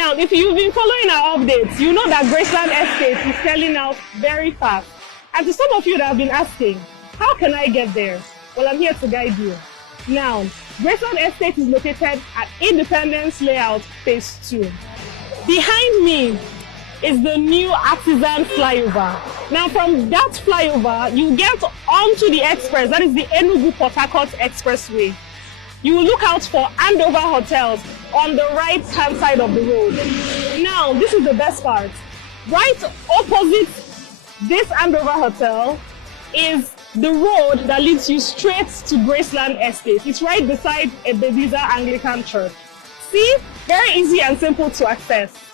Now, if you've been following our updates, you know that Graceland Estate is selling out very fast. And to some of you that have been asking, how can I get there? Well, I'm here to guide you. Now, Graceland Estate is located at Independence Layout Phase 2. Behind me is the new Artisan flyover. Now, from that flyover, you get onto the express, that is the Enugu Port Harcourt Expressway. You will look out for Andover Hotels on the right-hand side of the road. Now, this is the best part. Right opposite this Andover Hotel is the road that leads you straight to Graceland Estate. It's right beside a Bethesda Anglican Church. See? Very easy and simple to access.